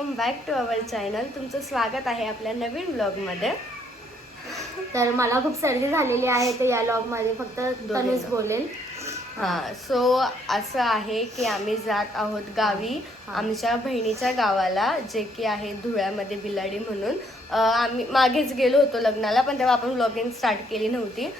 Welcome back to our channel. तुमचं स्वागत आहे आपल्या नवीन व्लॉगमध्ये. तर मला खूप सर्दी झालेली आहे, तर या व्लॉगमध्ये फक्त तनुज बोलेल. सो असं आहे की आम्ही जात आहोत गावी, आमच्या बहिणीच्या गावाला, जे की आहे धुळ्यामध्ये बिलाडी म्हणून. आम्ही मागेच गेलो होतो लग्नाला, पण तेव्हा आपण व्लॉगिंग स्टार्ट केली नव्हती.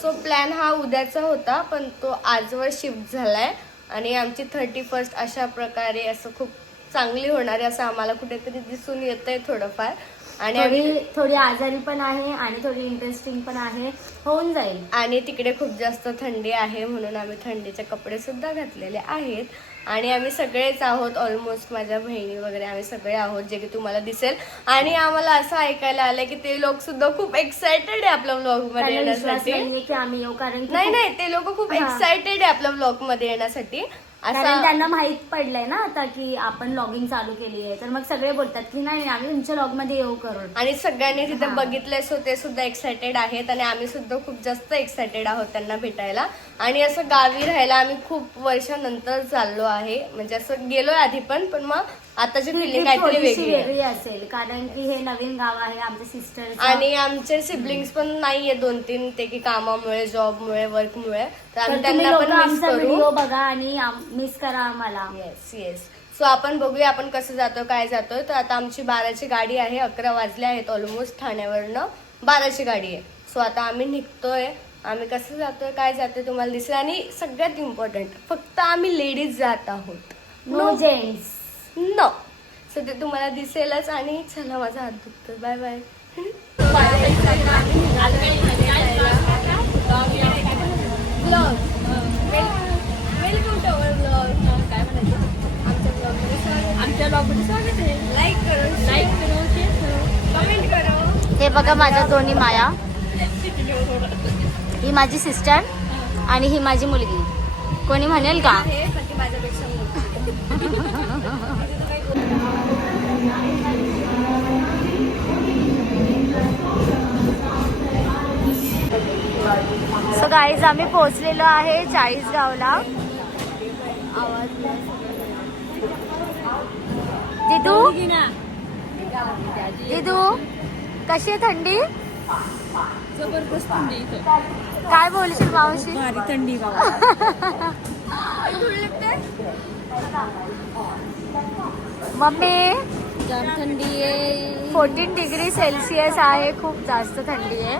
सो प्लॅन हा उद्याचा होता, पण तो आजवर शिफ्ट झालाय आणि आमची 31st अशा प्रकारे असं खूप चांगली होणार आहे असं आम्हाला कुठेतरी दिसून येतंय थोडंफार. आणि थोडी आजारी पण आहे आणि थोडी इंटरेस्टिंग पण आहे, होऊन जाईल. आणि तिकडे खूप जास्त थंडी आहे म्हणून आम्ही थंडीचे कपडे सुद्धा घातलेले आहेत. आणि आम्ही सगळेच आहोत, ऑलमोस्ट माझ्या बहिणी वगैरे आम्ही सगळे आहोत, जे की तुम्हाला दिसेल. आणि आम्हाला असं ऐकायला आलंय की ते लोक सुद्धा खूप एक्सायटेड आहे आपल्या व्लॉग मध्ये येण्यासाठी. की आम्ही येऊ, कारण नाही, ते लोक खूप एक्सायटेड आहे आपल्या व्लॉग मध्ये येण्यासाठी. कारण त्यांना माहित पडलंय ना आता की आपण व्लॉगिंग चालू केली आहे, तर मग सगळे बोलतात की नाही आम्ही तुमच्या व्लॉग मध्ये येऊ करून. आणि सगळ्यांनी तिथे बघितलंय, सो ते सुद्धा एक्सायटेड आहेत आणि आम्ही सुद्धा खूप जास्त एक्सायटेड आहोत त्यांना भेटायला. आणि असं गावी राहायला आम्ही खूप वर्षानंतर चाललो आहे, म्हणजे असं गेलोय आधी पण मग आताची फिलिंग काहीतरी वेगळी असेल, कारण की हे नवीन गाव आहे आमचे सिस्टर आणि आमचे सिबलिंग्स पण नाहीये 2-3 ते की कामामुळे, जॉबमुळे, वर्कमुळे. तर आम्ही त्यांना पण मिस करू. व्हिडिओ बघा आणि मिस करा आम्हाला. येस. सो आपण बघूया आपण कसं जातो, काय जातोय. तर आता आमची 12ची गाडी आहे, 11 वाजले आहेत ऑलमोस्ट. ठाण्यावरनं 12ची गाडी आहे. सो आता आम्ही निघतोय. आम्ही कसं जातोय, काय जातोय तुम्हाला दिसेल. आणि सगळ्यात इम्पॉर्टंट, फक्त आम्ही लेडीज जात आहोत, नो जेंट्स. नो. सो ते तुम्हाला दिसेलच. आणि चला, माझा हात दुखतोय. Bye bye. आमच्या ब्लॉगमध्ये स्वागत आहे. लाईक करो, शेअर करो, कमेंट करो. हे बघा माझ्या दोन्ही माया, ही माझी सिस्टर आणि ही माझी मुलगी. कोणी म्हणेल का? सो गाईज, आम्ही पोहोचलेलो आहे चाळीसगावला. दिदू कशी आहे थंडी? जबरदस्त थंडी इथं. काय बोलशील मावशी? भारी थंडी मम्मी, जाम थंडी आहे. 14 डिग्री सेल्सिअस आहे, खूप जास्त थंडी आहे.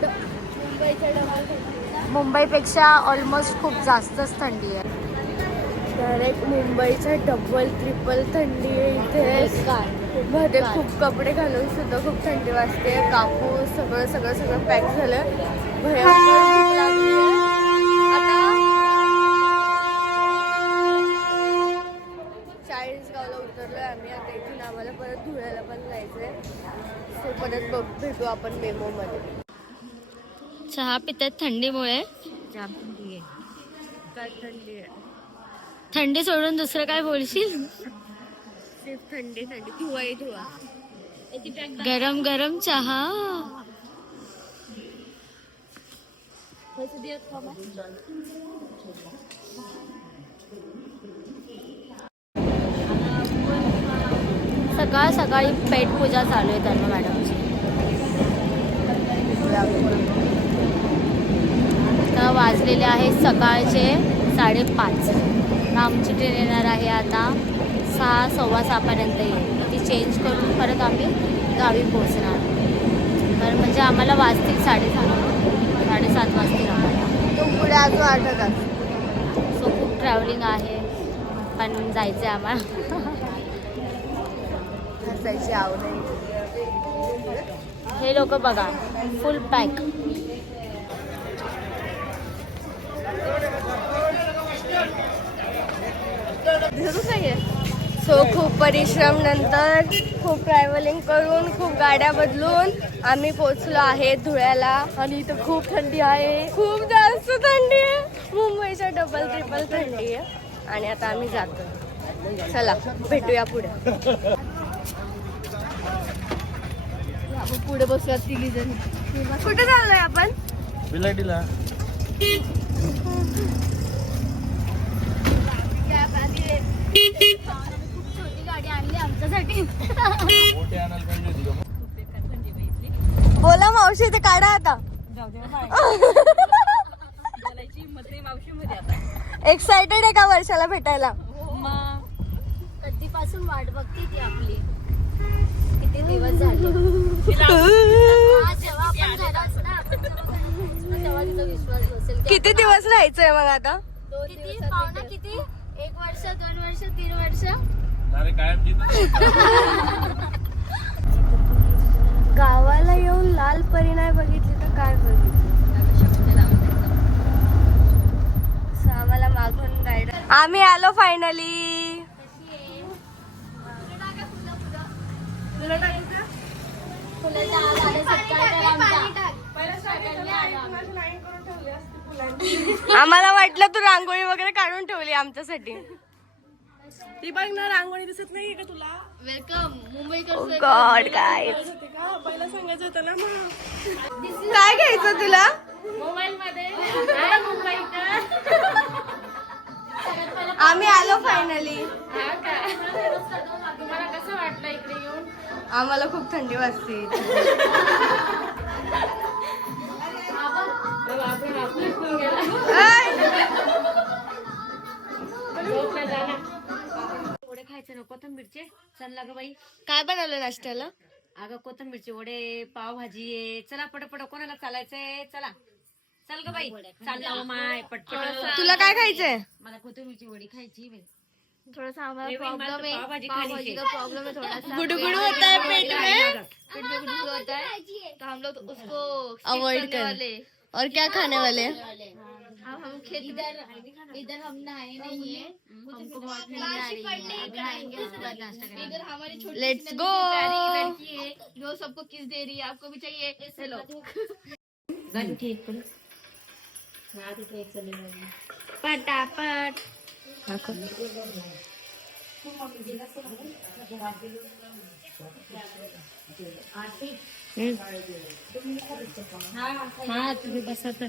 मुंबईपेक्षा ऑलमोस्ट खूप जास्तच थंडी आहे. डायरेक्ट मुंबईच्या डबल ट्रिपल थंडी आहे इथे. मध्ये खूप कपडे घालून सुद्धा खूप थंडी वाजते. कापूस सगळं पॅक झालं. भयंकर भूक लागली आहे. आता 40गावला उतरलोय आम्ही. आता इथून आम्हाला परत धुळ्याला पण जायचंय. सो परत भेटू आपण मेमो मध्ये. चहा पितात थंडीमुळे. जाम थंडी आहे. काय थंडी आहे. थंडी सोडून दुसरं काय बोलशील? थंडी धुवा. गरम गरम चहा. सकाळ सकाळी पेट पूजा चालू आहे त्यांना मॅडमची. तर वाजलेले आहेत सकाळचे 5:30. आमची ट्रेन येणार आहे आता 6, 6:15 पर्यंत येईल. ती चेंज करून परत आम्ही गावी पोहोचणार. तर म्हणजे आम्हाला वाजतील 7:30 वाजतील आम्हाला. तो पुढे अजून 8 तास. सो खूप ट्रॅव्हलिंग आहे, पण जायचं आहे आम्हाला. हसायची आवड. हे लोक बघा, फुल पॅक. सो खूप परिश्रम नंतर, खूप ट्रॅव्हलिंग करून, खूप गाड्या बदलून आम्ही पोहोचलो आहे धुळ्याला. आणि इथं खूप थंडी आहे, खूप जास्त थंडी आहे. मुंबईच्या डबल ट्रिपल थंडी आहे. आणि आता आम्ही जातो. चला भेटूया पुढे. पुढे बसला 3 जण. कुठे चाललोय आपण? बिलाडीला. छोटी गाडी आणली आमच्यासाठी. बोला मावशी ते काढा आता. एक्साइटेड आहे का वर्षाला भेटायला? कधीपासून वाट बघते ती आपली. किती दिवस झाले. हा, जेव्हा आपण घरात ना, आपण जेव्हा घरात जायचो ना, तेव्हा तिचा विश्वास बसेल. किती दिवस राहायचंय मग आता? किती पाहुणा किती? 1 वर्ष, 2 वर्ष, 3 वर्ष. गावाला येऊन लाल परी नाही बघितली तर काय बघितली? आम्हाला मागून गाईड. आम्ही आलो फायनली. आम्हाला वाटलं तू रांगोळी वगैरे काढून ठेवली आमच्यासाठी. ती बघ ना, रांगोळी दिसत नाहीये का तुला? वेलकम मुंबईकर. गॉड काय पहिला सांगायचं होतं ना मग. काय घ्यायचं तुला? मोबाईल मध्ये आम्ही आलो फायनली. तुम्हाला कसं वाटलं इकडे येऊन? आम्हाला खूप थंडी वाजते. वडे खायचे ना कोथिंबीरचे. चल ग बाई. काय बनवलं नाश्त्याला? अगं कोथिंबीरचे वडे, पावभाजी आहे. चला पटपट, कोणाला चालायचंय? चला चल ग बाई. चालला माय पटपट. तुला काय खायचंय? मला कोथिंबीरची वडी खायची बाई. थोडासा आम्हाला ये बाई, मला प्रॉब्लेम आहे. पावभाजी पावभाजी खानी का प्रॉब्लम है थोड़ा-सा. गुडगुड होता है पेट में. पेट में गुड़गुड़ होता है तो हम लोग उसको अवॉइड करने कर. वाले. और क्या खाने वाले? अब हम खेत इधर हम नहाए नहीं है. हमको बहुत नींद आ रही है. अब नहाएंगे उसके बाद नाश्ता करेंगे. इधर हमारी छोटी लेट्स गो. प्यारी लड़की है जो सबको किस दे रही है. आपको भी चाहिए? चलो. पटापट. हा तुम्ही बसा तर.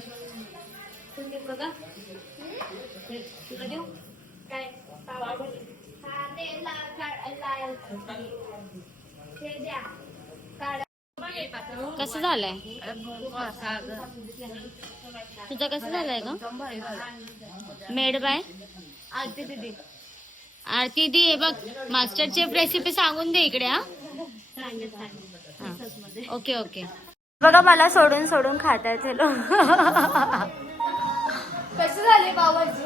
कसं झालंय तुझं? कसं झालंय का? मेड बाय आरती दीदी. आरती दी. हे बघ, मास्टर शेफ रेसिपी सांगून दे इकडे. हा, ओके ओके. बघा मला सोडून सोडून खाता येते. कशी झाली पावभाजी?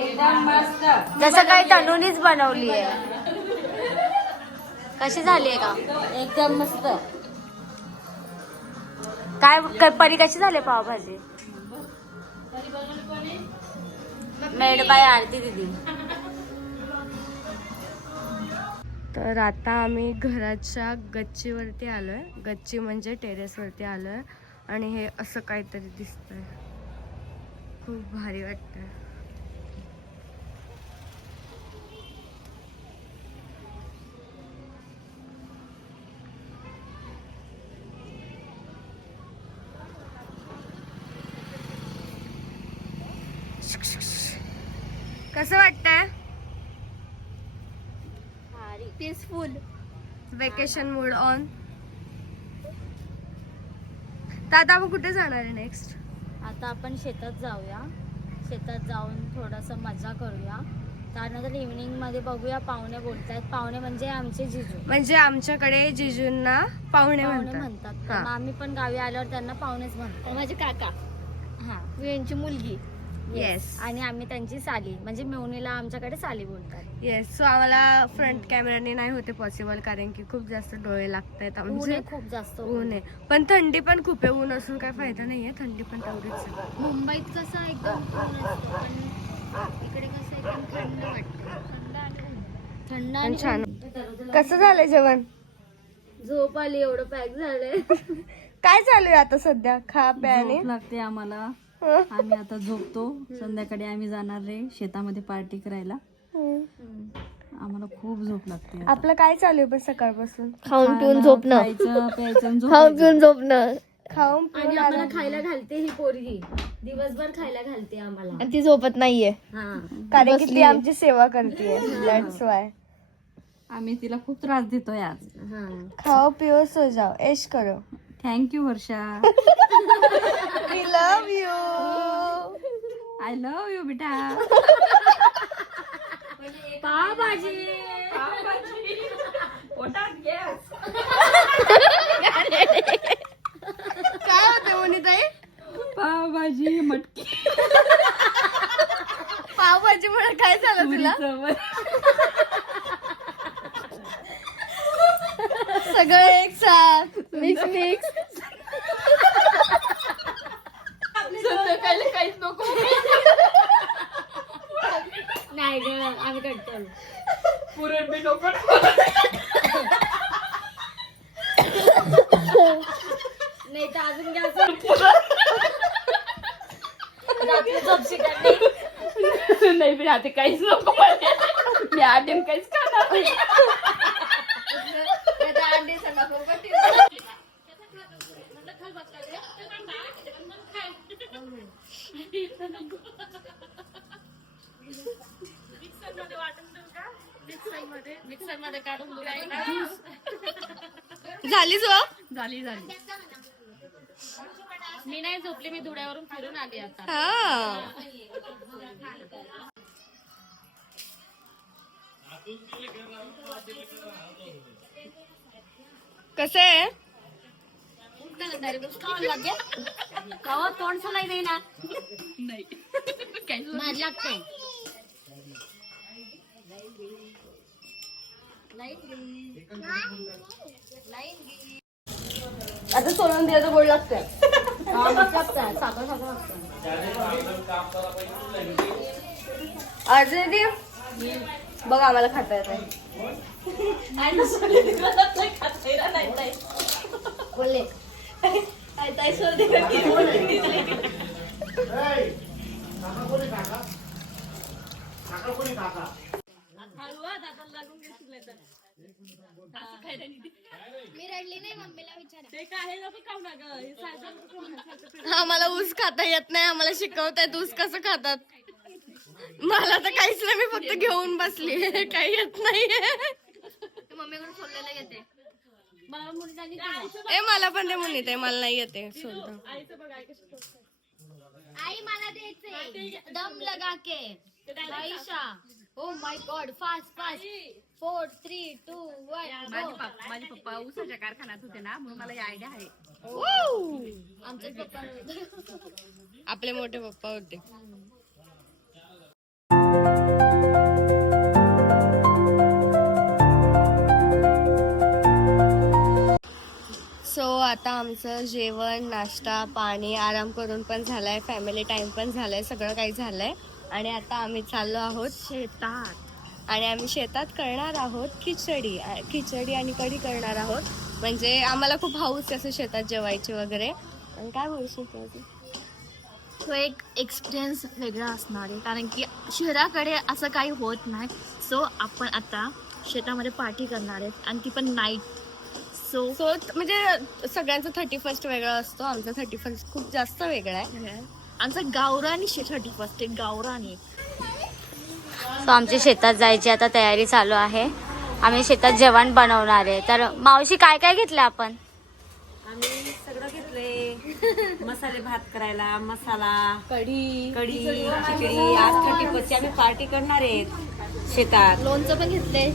एकदम मस्त. जसं काही तनुनीच बनवली आहे. कशी झाली आहे का? एकदम मस्त. काय परी कशी झाली पावभाजी? मेड बाय आरती दीदी. तर आता आम्ही घराच्या गच्चीवरती आलोय. गच्ची म्हणजे टेरेसवरती आलोय आणि हे असं काहीतरी दिसतंय. खूप भारी वाटतंय. कसं वाटतंय? पीसफुल. Vacation mood on. तर आता आपण कुठे जाणार आहे नेक्स्ट? आता आपण शेतात जाऊया. शेतात जाऊन थोडंसं मजा करूया. त्यानंतर इव्हिनिंग मध्ये बघूया. पाहुणे बोलतायत. पाहुणे म्हणजे आमचे जिजू. म्हणजे आमच्याकडे जिजूंना पाहुणे पाहुणे म्हणतात. म्हणतात. हा. मग आम्ही पण गावी आल्यावर त्यांना पाहुणेच म्हणतो. माझे काका, हा, यांची मुलगी. येस आणि आम्ही त्यांची साली, म्हणजे मेवणीला आमच्याकडे साली बोलतात. येस. सो आम्हाला फ्रंट कॅमेराने नाही होते पॉसिबल, कारण की खूप जास्त डोळे लागतायत ऊन आमचे. आहे खूप जास्त. ऊन आहे, पण थंडी पण खूप आहे. ऊन असून काय फायदा नाहीये. थंडी पण तेवढीच आहे. मुंबईत कसं एकदम ऊन असतं, पण इकडे कसं एकदम थंड वाटतं. थंड पण आणि छान. कसं झालंय जेवण? झोप आली, एवढं पॅक झालंय. काय चालू आहे आता सध्या? खा प्याने झोप लागते आम्हाला. आम्ही आता झोपतो. संध्याकाळी आम्ही जाणार रे शेतामध्ये पार्टी करायला. आम्हाला खूप झोप लागते. आपलं काय चालू आहे पण सकाळपासून? खाऊन पिऊन झोपणं, खायचं प्यायचं आणि झोपायचं. झोपणं. खाऊन आणि पिऊन आम्हाला आराम. खायला घालते ही पोरगी. दिवसभर खायला घालते आम्हाला. आणि ती झोपत नाहीये. हा, कारण की ती आमची सेवा करते. That's why. आम्ही तिला खूप त्रास देतोय आज. खाओ पिओ सो जाओ ऐश करो. Thank you Varsha. We love you. I love you बेटा. पावभाजी. काय होते वनिताई? पावभाजी मटकी पावभाजी मुळे काय झालं तुला? सगळं एक साथ मिक्स मिक्स. काहीच नको. नाही ग आम्ही करतो. पुरण बी नको. नाही तर अजून घ्यायचं. नाही बी आता काहीच नको. मी आधी काहीच खाणार नाही. अंडे सगळं मिक्सर मध्ये काढून झाली झोप. झाली. मी नाही झोपली, मी धुळ्यावरून फिरून आली आता. हा कसं आहे? तोंड सोलाई नाही ना. माझ लागते. आता सोलून दिलं तर गोड लागतं. साखर अर्जे दे बघ आम्हाला खाता येत आहे. बोलले आम्हाला ऊस खाता येत नाही. आम्हाला शिकवतायत ऊस कसं खातात. मला तर काहीच नाही. मी फक्त घेऊन बसली. काही येत नाहीये. मम्मीकडून सोडलेलं येते. ए मला पण ते म्हणत आहे. मला नाही येते सोडता. आई मला द्यायचंय दम लगा के. Aisha oh my god fast fast 4 3 2 1. माझे पप्पा ऊसाच्या कारखान्यात होते ना, म्हणून मला ही आयडिया आहे. आमचे पप्पा आपले मोठे पप्पा होते. सो आता आमचं जेवण नाश्ता पाणी आराम करून पण झालाय. फॅमिली टाइम पण झालाय. सगळं काही झालंय. आणि आता आम्ही चाललो आहोत शेतात. आणि आम्ही शेतात करणार आहोत खिचडी आणि कढी करणार आहोत. म्हणजे आम्हाला खूप हाऊस असं शेतात जेवायची वगैरे. आणि काय बोलशील तू? तो एक एक्सपिरियन्स वेगळा असणार आहे, कारण की शहराकडे असं काही होत नाही. सो आपण आता शेतामध्ये पार्टी करणार आहेत आणि ती पण नाईट. सो म्हणजे सगळ्यांचं 31st वेगळा असतो. आमचा 31st खूप जास्त वेगळा आहे. आमचं गावरानी 31st एक गावरानी. सो आमची शेतात जायची आता तयारी चालू आहे. आम्ही शेतात जेवण बनवणार आहे. तर मावशी काय काय घेतलं आपण? आम्ही सगळं घेतलंय. मसाले भात करायला, मसाला, कढी, खिचडी. आज 31st आम्ही पार्टी करणार आहेत शेतात. लोणचं पण घेतलंय.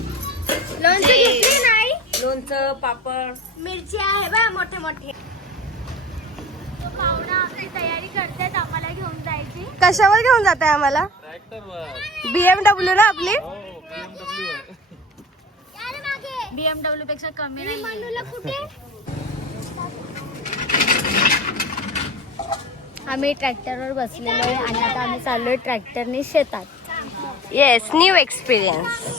लोणचं, पापड, मिरची आहे बा मोठे मोठे. पाहुणा आपली तयारी करतात आम्हाला घेऊन जायची. कशावर घेऊन जात आहे आम्हाला? BMW ना आपली. BMW पेक्षा कमी नाही. आम्ही ट्रॅक्टरवर बसलेलो आहे आणि आता आम्ही चाललोय ट्रॅक्टरने शेतात. Yes new experience.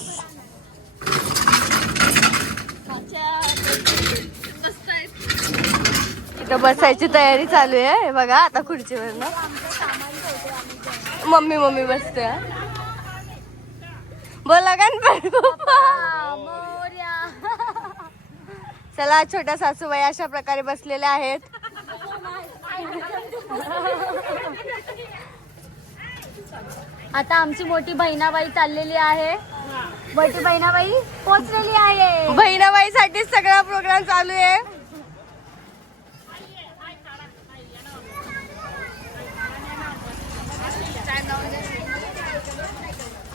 इथं बसायची तयारी चालू आहे बघा. आता खुर्चीवर ना मम्मी बसते. बोला गणपती बाप्पा. चला छोट्या सासूबाई अशा प्रकारे बसलेल्या आहेत. आता आमची मोठी बहिणाबाई चाललेली आहे. मोठी बहिणाबाई पोचलेली आहे. बहिणाबाईसाठी सगळा प्रोग्राम चालू आहे.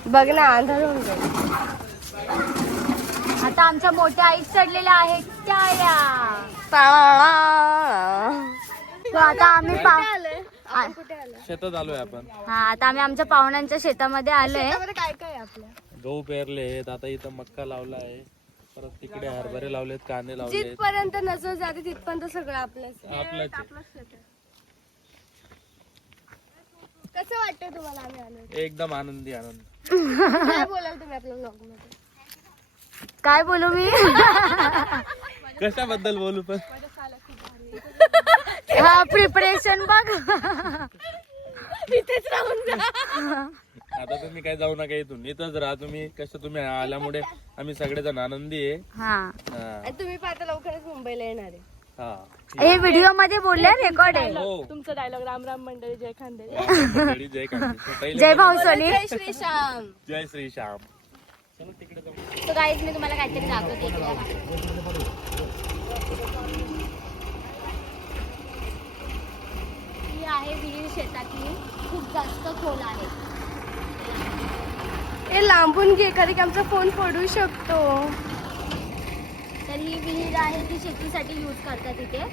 बघ ना अंधार होऊन जाईल. आता आमच्या मोठ्या आई चढलेल्या आहेत टाळ्या. So आता आम्ही शेतात आलोय आपण. आता आम्ही आमच्या पाहुण्यांच्या शेतामध्ये आलोय. काय काय आपलं गहू पेरलेत, आता इथं मक्का लावला आहे, परत तिकडे हरभरे लावलेत, कांदे लावलेत. जिथपर्यंत नजर जाते तिथपर्यंत सगळं आपलंच. आपलंच कसं वाटतं तुम्हाला आम्ही आलो? एकदम आनंदी आनंद. काय बोलाल तुम्ही आपल्या ब्लॉग मध्ये? काय बोलू मी? कशाबद्दल बोलू पण? हा प्रिपरेशन बघ. इथेच राहून जा. आता तुम्ही काय जाऊ नका इथून, इथंच राहा तुम्ही. कसं तुम्ही आल्यामुळे आम्ही सगळेजण आनंदी आहे. हा आणि तुम्ही पाहता लवकरच मुंबईला येणार आहे. हा. हे व्हिडिओ मध्ये बोलले रेकॉर्ड आहे. हो. तुमचा डायलॉग राम राम मंडळी जय खानदेश. मंडळी, जय कांदे. पहिले जय भाऊसोली. जय श्री श्याम. जय श्री श्याम. चलो तिकडे जाऊ. तो गाईज मी तुम्हाला काहीतरी दाखवते इकडे. ही आहे विहीर शेतातली, खूप जास्त खोल आहे. हे लांबून घे कारण की आमचा फोन पडू शकतो. तर ही विहीर आहे ती शेतीसाठी यूज करतात इथे.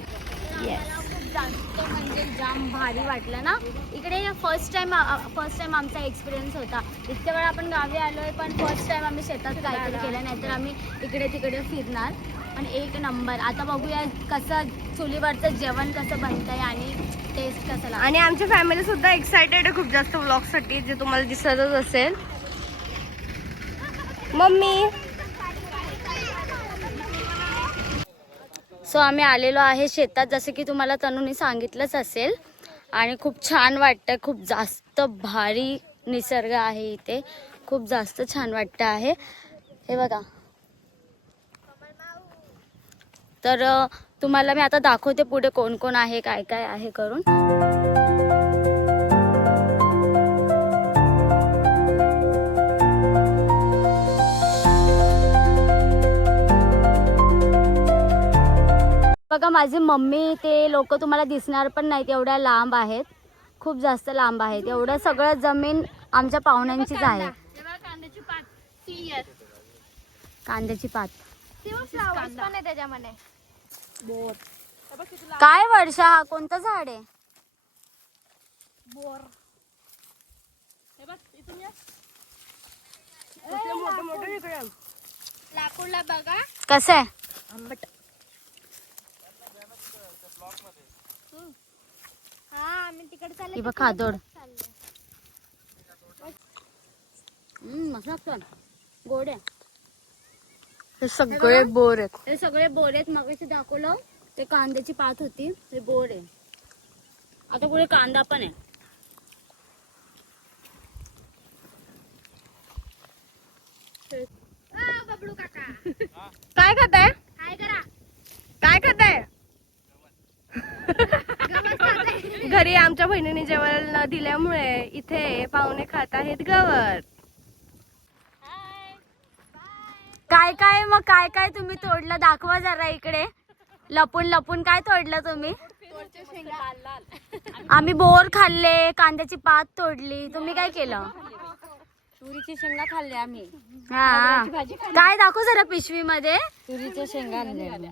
खूप जास्त म्हणजे जाम भारी वाटलं ना इकडे. फर्स्ट टाइम आमचा एक्सपिरियन्स होता. इतक्या वेळा आपण गावी आलोय पण फर्स्ट टाइम आम्ही शेतात काहीतरी केलं, नाहीतर आम्ही इकडे तिकडे फिरणार. पण एक नंबर. आता बघूया कसं चुलीवरचं जेवण कसं बनतंय आणि टेस्ट कसं लागतं. आणि आमची फॅमिली सुद्धा एक्साइटेड आहे खूप जास्त व्लॉग साठी, जे तुम्हाला दिसतच असेल. मम्मी सो आम्ही आलेलो आहे शेतात, जसं की तुम्हाला तनुनी सांगितलंच असेल. आणि खूप छान वाटतं, खूप जास्त भारी निसर्ग आहे इथे, खूप जास्त छान वाटतं आहे. हे बघा. तर तुम्हाला मी आता दाखवते पुढे कोण कोण आहे, काय काय आहे करून. बघा माझी मम्मी, ते लोक तुम्हाला दिसणार पण नाहीत, एवढ्या लांब आहेत, खूप जास्त लांब आहेत. एवढं सगळं जमीन आमच्या पाहुण्यांचीच आहे. कांद्याची पात. काय वर्षा, हा कोणतं झाड आहे? लाकूडला बघा कसं आहे? ही बघ खादोड. मस्त लागतं, गोड आहे. हे सगळे बोर आहेत. हे सगळे बोर आहेत. मगाशी दाखवलं ते कांद्याची पात होती, हे बोर आहे. आता पुढे कांदा पण आहे. काय खाताय? काय खाताय? घरी आमच्या बहिणीने जेवण न दिल्यामुळे इथे पाहुणे खात आहेत गवत. काय काय मग काय काय तुम्ही तोडलं, दाखवा जरा इकडे. लपून लपून काय तोडलं तुम्ही? आम्ही बोर खाल्ले, कांद्याची पात तोडली. तुम्ही काय केलं? तुरीची शेंगा खाल्ले आम्ही. हा काय दाखव जरा पिशवी मध्ये. तुरीच्या शेंगा आणल्या.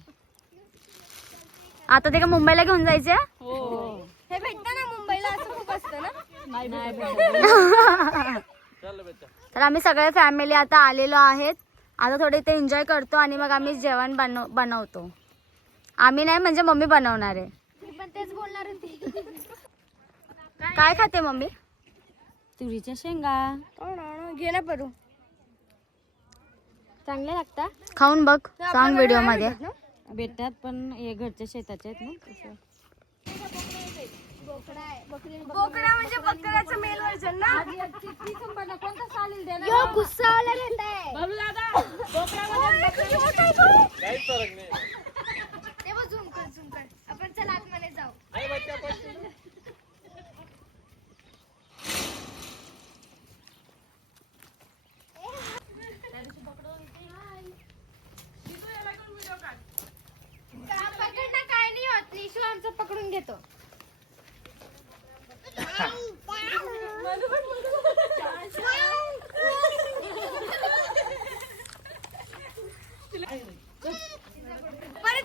आता ते का मुंबईला घेऊन जायचे? हे भेटतं ना मुंबईला, असं खूप असतं ना. तर आम्ही सगळे फॅमिली आता आलेलो आहेत. आता थोडे ते एन्जॉय करतो आणि मग आम्ही जेवण बनवतो. आम्ही नाही म्हणजे मम्मी बनवणार आहे. काय खाते मम्मी? तुरीच्या शेंगा घे ना परू. चांगल्या लागतात. खाऊन बघ, सांग व्हिडिओ मध्ये. भेटतात पण हे घरच्या शेताचे आहेत ना. तसं बोकडा म्हणजे बकऱ्याचं मेल व्हर्जन ना. आपण चला आतमध्ये जाऊ.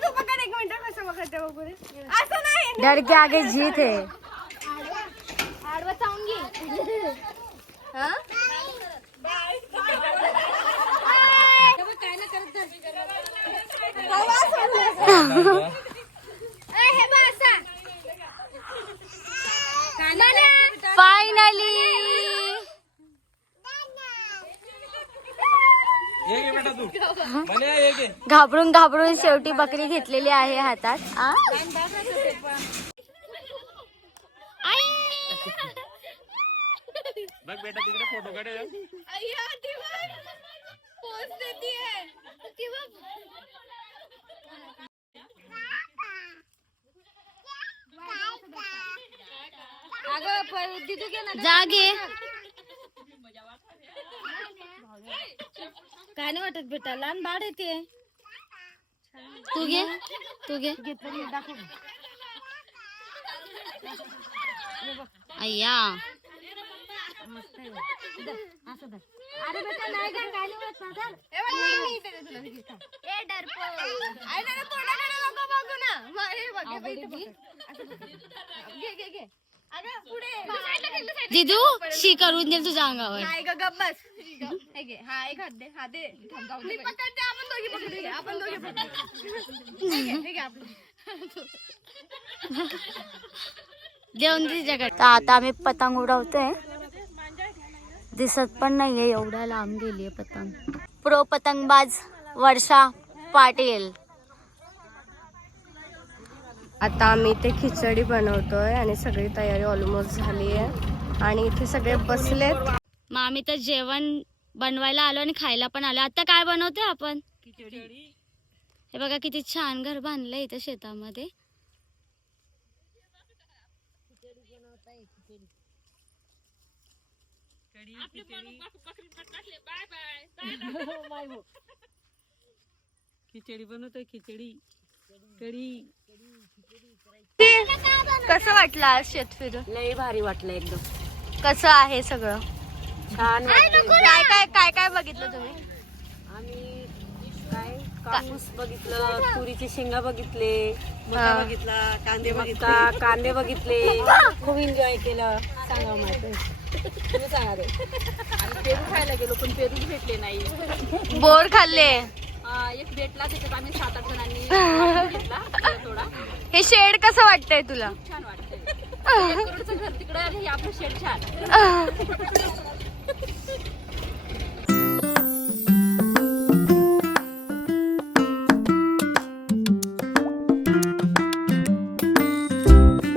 तू पकड, एक मिनिट कसं पकडते बघू रे. असं नाही. डर के आगे जीत है. आडवा चावून घे. हा? हे बघ असा. फायनली ये घे बेटा तू. म्हणे ये घे. घाबरून घाबरून शेवटी बकरी घेतलेली आहे हातात. बघ बेटा तिकडे फोटो काढे. पोच देतीये. जागे काय नाही वाटत बेटा, लहान बाळ येते. तू घे, तू घे. अय्या अरे बेटा नाही का काय नाही होत ना. ए डरपो. आई ना तोंडाकडे नको बघू ना. हे बघ, हे बघ, इथे बघ. घे घे. अगं पुढे. जिजू शी करून दे तुझ्या अंगावर. नाही ग, गप्प बस. हे घे. हा एक हात दे. हा दे. मी पकडते, आपण दोघी पकडू. आपण दोघी पकडू. हे घे आपलं. देऊन तिच्याकडे. तर आता आम्ही पतंग उडवतोय. दिसत पण नाहीये एवढ्या लांब गेलीये पतंग. प्रो पतंगबाज वर्षा पाटील. आता आम्ही इथे खिचडी बनवतोय आणि सगळी तयारी ऑलमोस्ट झाली आहे आणि इथे सगळे बसलेत. मग आम्ही तर जेवण बनवायला आलो आणि खायला पण आलो. आता काय बनवतोय आपण? हे बघा किती छान घर बांधलंय इथं शेतामध्ये. खिचडी बनवतोय. खिचडी कढी. कसं वाटलं आज शेत फिरून? लय भारी वाटलं एकदम. कसं आहे सगळं? छान. काय काय काय काय बघितलं तुम्ही? आम्ही काय कापूस बघितलं, तुरीचे शेंगा बघितले, मका बघितला, कांदे बघितला, कांदे बघितले. खूप एन्जॉय केलं. सांगा माहिती तुम्ही सांगा रे. आम्ही पेरू खायला गेलो पण पेरूच भेटले नाही. बोर खाल्ले. एक भेटला त्याच्यात आम्ही 7-8 जणांनी घेतला थोडा. हे शेड कसं वाटतंय तुला? छान वाटतंय. 1 करोडचं घर तिकडे आणि हे आपलं शेड छान.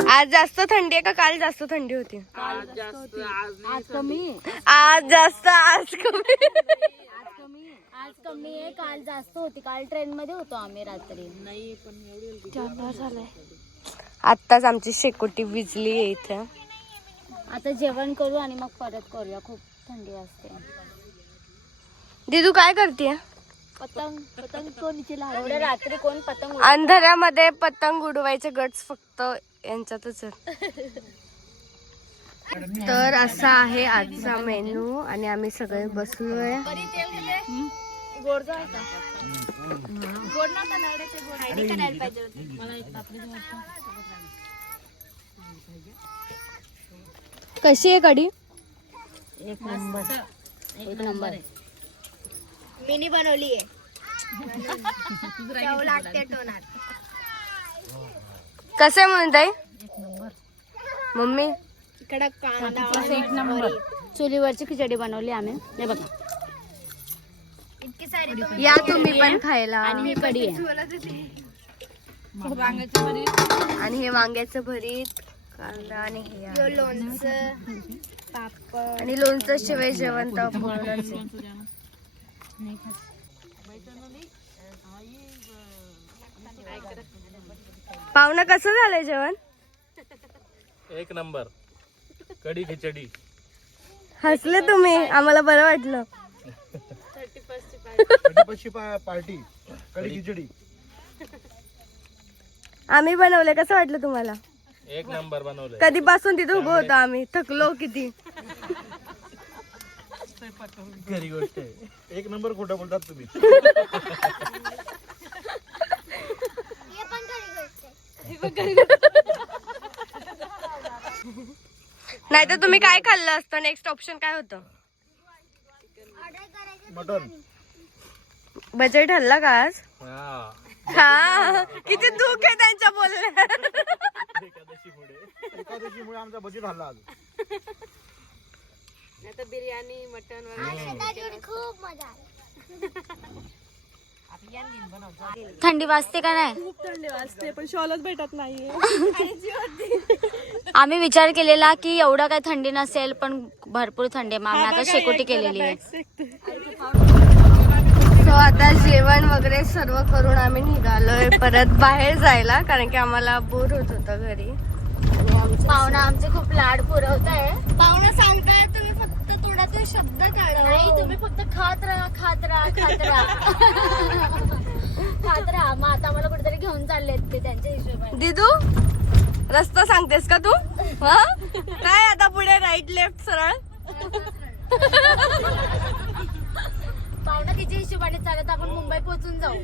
आज जास्त थंडी आहे का काल जास्त थंडी होती? आज कमी. आज जास्त आज कमी. आज कमी आहे, काल जास्त होती. काल ट्रेन मध्ये होतो आम्ही रात्री. आत्ताच आमची शेकोटी विजली आहे इथे. आता जेवण करू आणि मग परत करूया. खूप थंडी असते. दीदू काय करते? पतंग पतंग कोणीची एवढ्या रात्री कोण पतंग अंधाऱ्यामध्ये पतंग उडवायचे गट्स फक्त यांच्यातच आहेत. तर असा आहे आजचा मेनू आणि आम्ही सगळे बसलोय. कशी आहे कढी? एक नंबर. मिनी बनवली आहे. कसे म्हणताय मम्मी? एक नंबर. चुलीवरची खिचडी बनवली आम्ही. हे बघा. या तुम्ही पण खायला. आणि ही कढी आहे. आणि हे वांग्याचं भरीत, कांदा आणि हे लोणचं, पापड आणि लोणचं शिवाय जेवण तर पूर्णच आहे. पाहुणं कसं झालंय जेवण? 1 नंबर. कढी खिचडी. हसले तुम्ही, आम्हाला बरं वाटलं. पार्टी कढी खिचडी आम्ही बनवले. कसं वाटलं तुम्हाला? 1 नंबर बनवलंय. कधीपासून तिथे उभं होतो आम्ही, थकलो किती. खरी गोष्ट आहे. एक नंबर खोटं बोलतात तुम्ही. नाही तर तुम्ही काय खाल्लं असतं? नेक्स्ट ऑप्शन काय होतं? मटन. बजेट हल्ला का आज? हा किती दुःख आहे त्यांच्या बोलण्यात. एकादशीमुळे आमचा बजेट हल्ला आज. आता बिर्याणी मटन वगैरे खूप मजा आली. थंडी वाजते का नाही? खूप थंडी वाजते पण शॉलच भेटत नाहीये. आम्ही विचार केलेला की एवढं काही थंडी नसेल पण भरपूर थंडी आहे. मग आम्ही आता शेकोटी केलेली आहे. सो आता जेवण वगैरे सर्व करून आम्ही निघालोय परत बाहेर जायला, कारण की आम्हाला बोर होत होतं घरी. पाहुणा आमचे खूप लाड पुरवत आहे. पाहुणा सांगताय तुम्ही फक्त थोडा तो शब्द काढा. नाही तुम्ही फक्त खात राहा खात राहा खात राहा खात राहा. मग आता आम्हाला कुठेतरी घेऊन चाललेत ते त्यांच्या हिशोबाने. दिदू रस्ता सांगतेस का तू? हा काय आता पुढे राईट लेफ्ट सरळ? पाहुणा तिच्या हिशोबाने चालत आपण मुंबई पोहोचून जाऊ.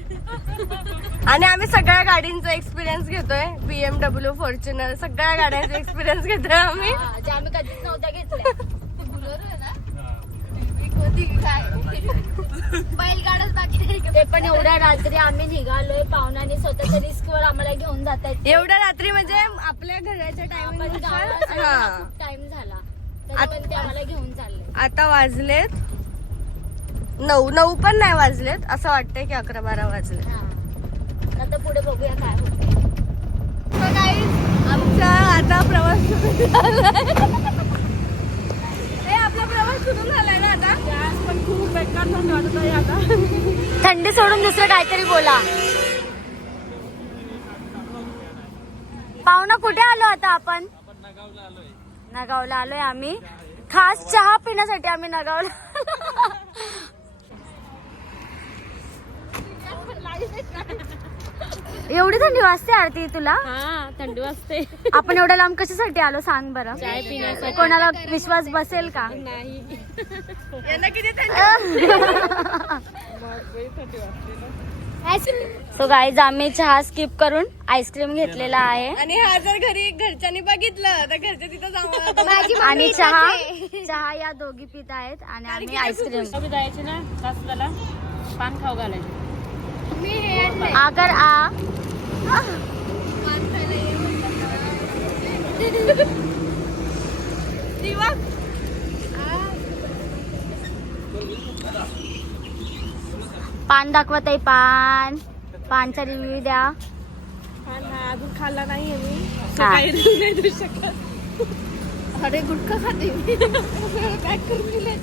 आणि आम्ही सगळ्या गाडींचा एक्सपिरियन्स घेतोय. BMW, फॉर्च्युनर सगळ्या गाड्यांचा एक्सपिरियन्स घेतोय आम्ही. जे आम्ही कधीच नव्हत्या घेतल्या. बैलगाडाच बाकी ते पण एवढ्या रात्री आम्ही निघालोय. पाहुण्याने स्वतःच्या रिस्कवर आम्हाला घेऊन जात आहेत. एवढ्या रात्री म्हणजे आपल्या घराच्या टायमिंग टाइम झाला तरी पण ते आम्हाला घेऊन चालले. आता वाजलेत 9 पण नाही वाजलेत, असं वाटतंय की 11-12 वाजले. आता पुढे बघूया काय होतं. आमचा आता प्रवास सुरू झालाय. आपला प्रवास सुरू झालाय ना आता. पण खूप बेकार थंडी वाटत आहे आता. थंडी सोडून दुसरं काहीतरी बोला. पाहुणा कुठे आलो आता आपण? नगावला आलोय आम्ही. खास चहा पिण्यासाठी आम्ही नगावला. एवढी थंडी वाजते आरती तुला? हा थंडी वाजते. आपण एवढ्या लांब कशासाठी आलो सांग बरं? चाय पिण्यासाठी. कोणाला विश्वास बसेल का? नाही. यांना किती थंडी सो गाईज आम्ही चहा स्किप करून आईस्क्रीम घेतलेला आहे. आणि हा जर घरच्यांनी बघितलं तर घरच्या तिथं जाऊ. आणि चहा या दोघी पित आहेत आणि आम्ही आईस्क्रीम. जायचे ना सासूला पान खाऊ घालायचे. अगर आ पान दाखवत आहे. पानचा रिव्ह्यू द्या. पान हा अजून खाल्ला नाहीये मी. हा. काही नाही देऊ शकत. अरे गुटखा खाते मी. पॅक करून दिले.